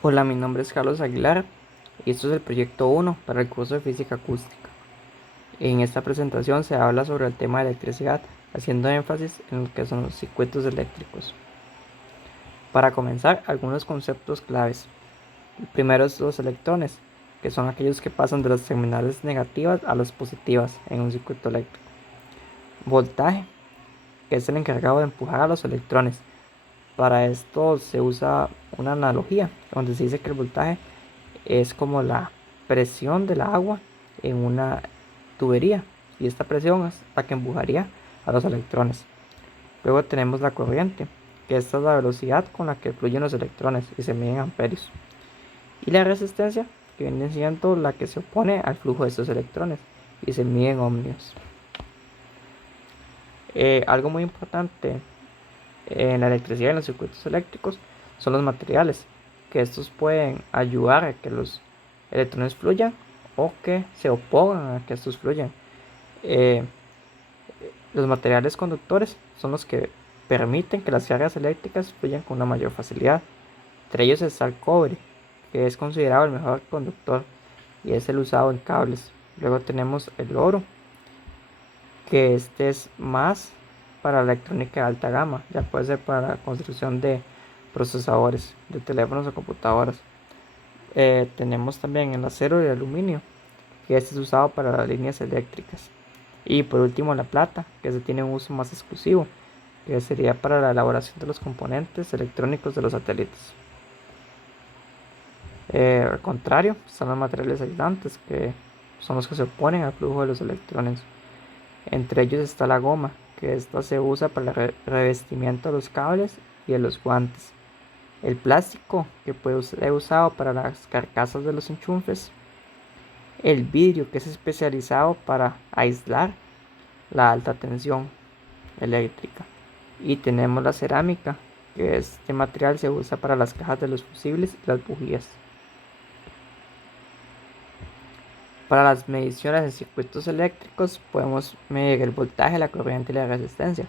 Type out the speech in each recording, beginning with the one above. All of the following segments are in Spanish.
Hola, mi nombre es Carlos Aguilar y esto es el proyecto 1 para el curso de Física Acústica. En esta presentación se habla sobre el tema de electricidad, haciendo énfasis en lo que son los circuitos eléctricos. Para comenzar, algunos conceptos claves. El primero es los electrones, que son aquellos que pasan de las terminales negativas a las positivas en un circuito eléctrico. Voltaje, que es el encargado de empujar a los electrones. Para esto se usa una analogía, donde se dice que el voltaje es como la presión del agua en una tubería, y esta presión es la que empujaría a los electrones. Luego tenemos la corriente, que esta es la velocidad con la que fluyen los electrones y se mide en amperios. Y la resistencia, que viene siendo la que se opone al flujo de estos electrones y se mide en ohmios. Algo muy importante en la electricidad y en los circuitos eléctricos son los materiales, que estos pueden ayudar a que los electrones fluyan o que se opongan a que estos fluyan. Eh, los materiales conductores son los que permiten que las cargas eléctricas fluyan con una mayor facilidad. Entre ellos está el cobre, que es considerado el mejor conductor y es el usado en cables. Luego tenemos el oro, que este es más para la electrónica de alta gama, ya puede ser para la construcción de procesadores de teléfonos o computadoras. Tenemos también el acero y el aluminio, que este es usado para las líneas eléctricas. Y por último la plata, que se tiene un uso más exclusivo, que sería para la elaboración de los componentes electrónicos de los satélites. Al contrario, están los materiales aislantes, que son los que se oponen al flujo de los electrones. Entre ellos está la goma, que esta se usa para el revestimiento de los cables y de los guantes. El plástico, que puede ser usado para las carcasas de los enchufes. El vidrio, que es especializado para aislar la alta tensión eléctrica. Y tenemos la cerámica, que este material se usa para las cajas de los fusibles y las bujías. Para las mediciones en circuitos eléctricos podemos medir el voltaje, la corriente y la resistencia.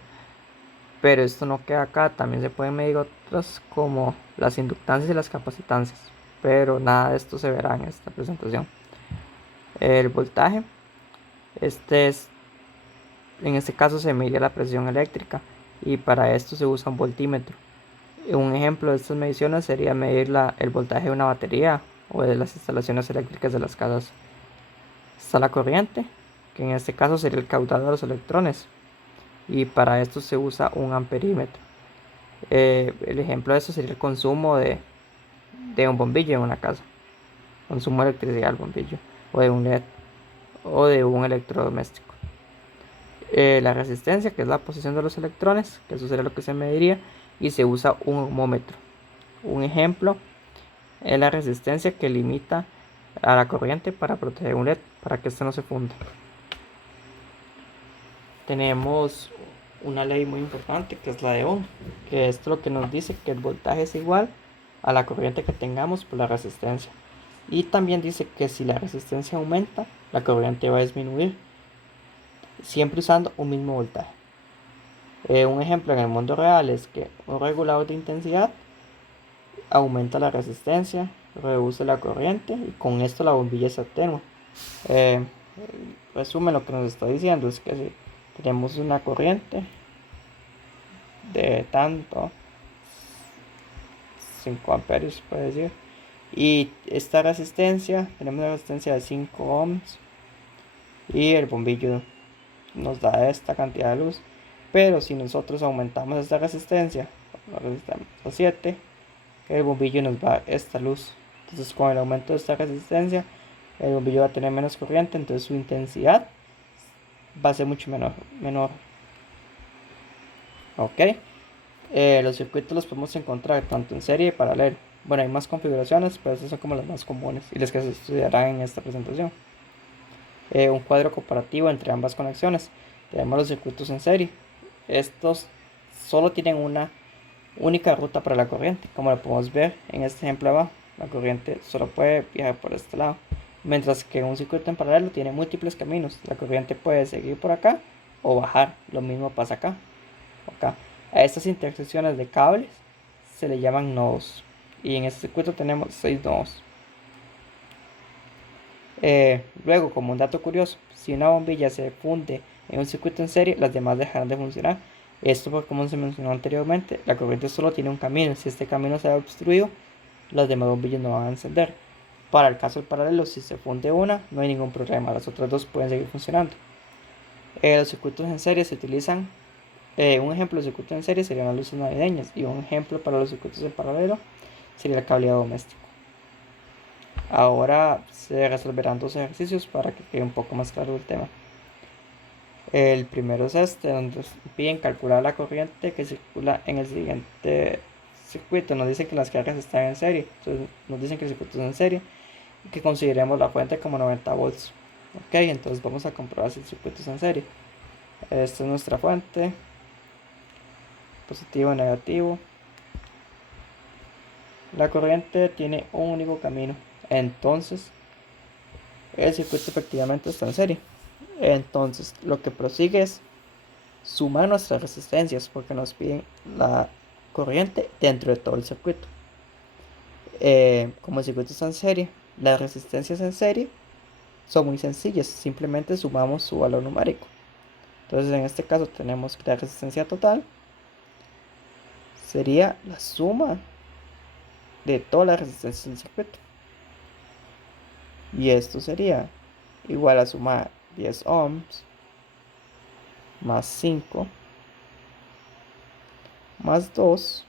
Pero esto no queda acá, también se pueden medir otras como las inductancias y las capacitancias. Pero nada de esto se verá en esta presentación. El voltaje, en este caso se mide la presión eléctrica y para esto se usa un voltímetro. Un ejemplo de estas mediciones sería medir el voltaje de una batería o de las instalaciones eléctricas de las casas. Está la corriente, que en este caso sería el caudal de los electrones, y para esto se usa un amperímetro. El ejemplo de esto sería el consumo de un bombillo en una casa, consumo de electricidad del bombillo, o de un LED, o de un electrodoméstico. La resistencia, que es la posición de los electrones, que eso sería lo que se mediría, y se usa un ohmómetro. Un ejemplo es la resistencia que limita a la corriente para proteger un LED, para que este no se funda. Tenemos una ley muy importante, que es la de Ohm, que esto lo que nos dice que el voltaje es igual a la corriente que tengamos por la resistencia. Y también dice que si la resistencia aumenta, la corriente va a disminuir, siempre usando un mismo voltaje. Un ejemplo en el mundo real es que un regulador de intensidad aumenta la resistencia, reduce la corriente y con esto la bombilla se atenúa. Resumen, lo que nos está diciendo es que si tenemos una corriente de tanto 5 amperios, puede decir, y esta resistencia, tenemos una resistencia de 5 ohms y el bombillo nos da esta cantidad de luz. Pero si nosotros aumentamos esta resistencia, lo resistamos a 7, el bombillo nos va a dar esta luz. Entonces con el aumento de esta resistencia, el bombillo va a tener menos corriente, entonces su intensidad va a ser mucho menor. Ok. Los circuitos los podemos encontrar tanto en serie y paralelo. Bueno, hay más configuraciones, pero estas son como las más comunes y las que se estudiarán en esta presentación. Un cuadro comparativo entre ambas conexiones. Tenemos los circuitos en serie. Estos solo tienen una única ruta para la corriente, como lo podemos ver en este ejemplo abajo. La corriente solo puede viajar por este lado, mientras que un circuito en paralelo tiene múltiples caminos. La corriente puede seguir por acá o bajar. Lo mismo pasa acá. A estas intersecciones de cables se le llaman nodos. y en este circuito tenemos 6 nodos. Luego, como un dato curioso, si una bombilla se funde en un circuito en serie, las demás dejarán de funcionar. Esto porque, como se mencionó anteriormente, la corriente solo tiene un camino. Si este camino se ha obstruido, las demás bombillas no van a encender. Para el caso del paralelo, si se funde una, no hay ningún problema, las otras dos pueden seguir funcionando. Los circuitos en serie se utilizan, un ejemplo de circuito en serie serían las luces navideñas, y un ejemplo para los circuitos en paralelo sería el cableado doméstico. Ahora se resolverán dos ejercicios para que quede un poco más claro el tema. El primero es este, donde piden calcular la corriente que circula en el siguiente circuito. Nos dicen que las cargas están en serie, entonces nos dicen que el circuito es en serie y que consideremos la fuente como 90 volts. Ok, entonces vamos a comprobar si el circuito es en serie. Esta es nuestra fuente, positivo, negativo. La corriente tiene un único camino, entonces el circuito efectivamente está en serie. Entonces lo que prosigue es sumar nuestras resistencias porque nos piden la corriente dentro de todo el circuito. Como el circuito está en serie, las resistencias en serie son muy sencillas, simplemente sumamos su valor numérico. Entonces en este caso tenemos que la resistencia total sería la suma de todas las resistencias del circuito, y esto sería igual a sumar 10 ohms más 5 más 2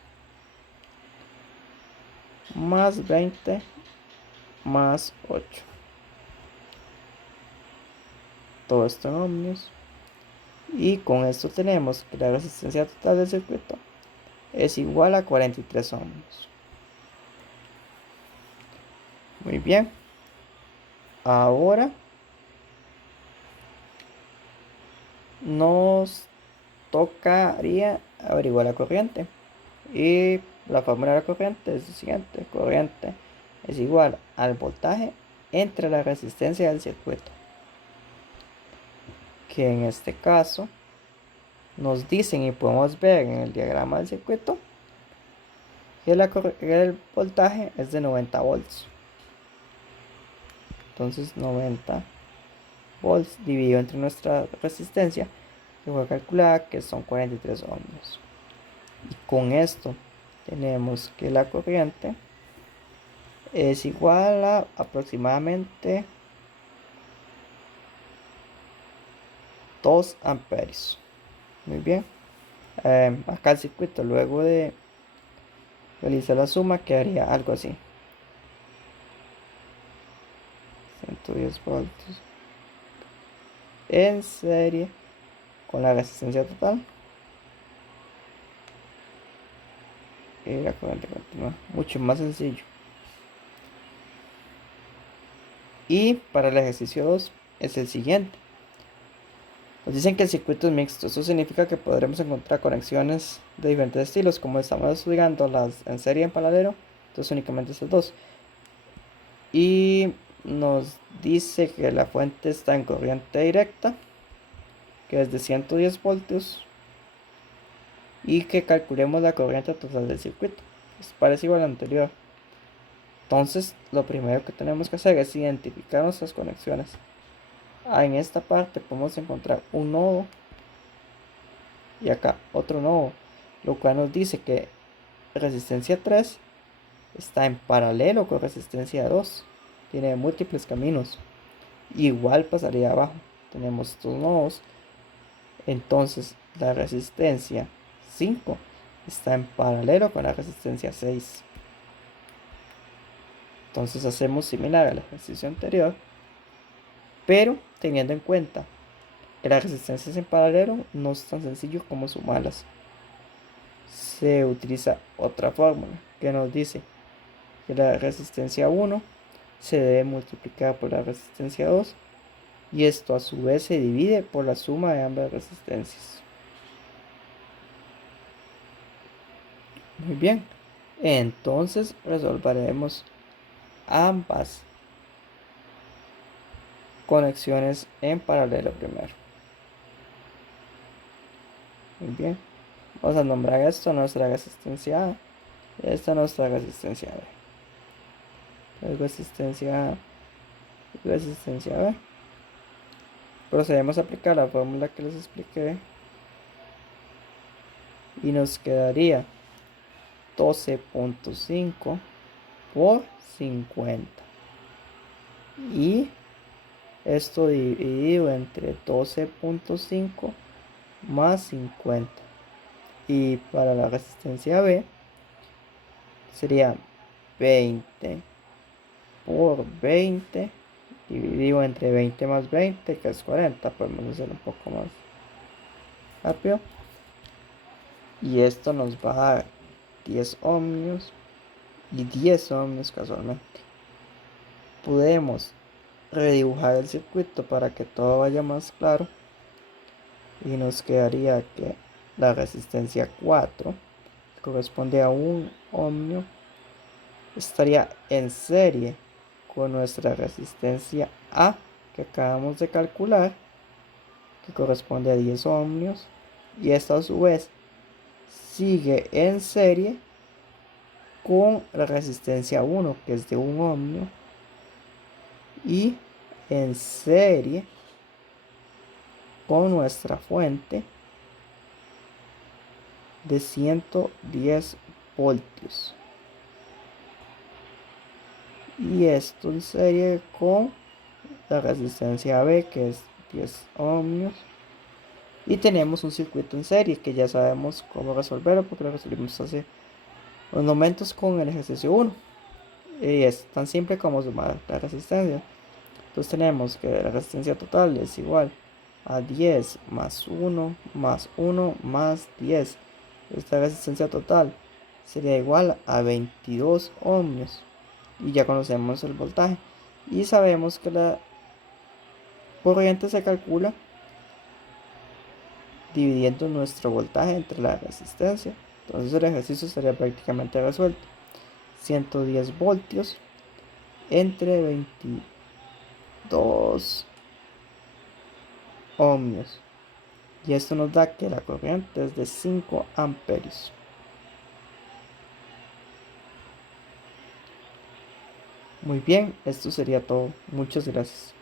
más 20 más 8. Todo esto en ohmios. Y con esto tenemos que la resistencia total del circuito es igual a 43 ohmios. Muy bien. Ahora nos tocaría averiguar la corriente. Y la fórmula de la corriente es la siguiente. Corriente es igual al voltaje entre la resistencia del circuito, que en este caso nos dicen, y podemos ver en el diagrama del circuito, que el voltaje es de 90 volts. Entonces 90 volts dividido entre nuestra resistencia, que fue calculada, que son 43 ohmios. Y con esto tenemos que la corriente es igual a aproximadamente 2 amperios. Muy bien. Acá el circuito, luego de realizar la suma, quedaría algo así: 110 voltios en serie con la resistencia total, y la corriente continua. Mucho más sencillo. Y para el ejercicio 2 es el siguiente. Nos dicen que el circuito es mixto. Esto significa que podremos encontrar conexiones de diferentes estilos. Como estamos estudiando las en serie y en paralelo, entonces únicamente estos dos. Y nos dice que la fuente está en corriente directa, que es de 110 voltios, y que calculemos la corriente total del circuito. Es parecido al anterior. Entonces, lo primero que tenemos que hacer es identificar nuestras conexiones. En esta parte podemos encontrar un nodo y acá otro nodo, lo cual nos dice que resistencia 3 está en paralelo con resistencia 2, tiene múltiples caminos. Igual pasaría abajo, tenemos estos nodos, entonces la resistencia 5 está en paralelo con la resistencia 6. Entonces hacemos similar al ejercicio anterior, pero teniendo en cuenta que las resistencias en paralelo no es tan sencillo como sumarlas. Se utiliza otra fórmula que nos dice que la resistencia 1 se debe multiplicar por la resistencia 2, y esto a su vez se divide por la suma de ambas resistencias. Muy bien, entonces resolveremos ambas conexiones en paralelo primero. Muy bien, vamos a nombrar esto nuestra resistencia A Esta es nuestra resistencia B. Resistencia A. Resistencia B. Procedemos a aplicar la fórmula que les expliqué. Y nos quedaría 12.5 por 50. Y esto dividido entre 12.5 más 50. Y para la resistencia B sería 20 por 20 dividido entre 20 más 20, que es 40. Podemos hacer un poco más rápido. Y esto nos va a dar 10 ohmios y 10 ohmios casualmente. Podemos redibujar el circuito para que todo vaya más claro. Y nos quedaría que la resistencia 4 corresponde a 1 ohmio, estaría en serie con nuestra resistencia A que acabamos de calcular, que corresponde a 10 ohmios, y esta a su vez sigue en serie con la resistencia 1 que es de 1 ohmio, y en serie con nuestra fuente de 110 voltios, y esto en serie con la resistencia B que es 10 ohmios, y tenemos un circuito en serie que ya sabemos cómo resolverlo porque lo resolvimos hace unos momentos con el ejercicio 1, y es tan simple como sumar la resistencia. Entonces tenemos que la resistencia total es igual a 10 más 1 más 1 más 10. Esta resistencia total sería igual a 22 ohmios. Y ya conocemos el voltaje. Y sabemos que la corriente se calcula dividiendo nuestro voltaje entre la resistencia. Entonces el ejercicio estaría prácticamente resuelto. 110 voltios entre 22 ohmios. Y esto nos da que la corriente es de 5 amperios. Muy bien, esto sería todo. Muchas gracias.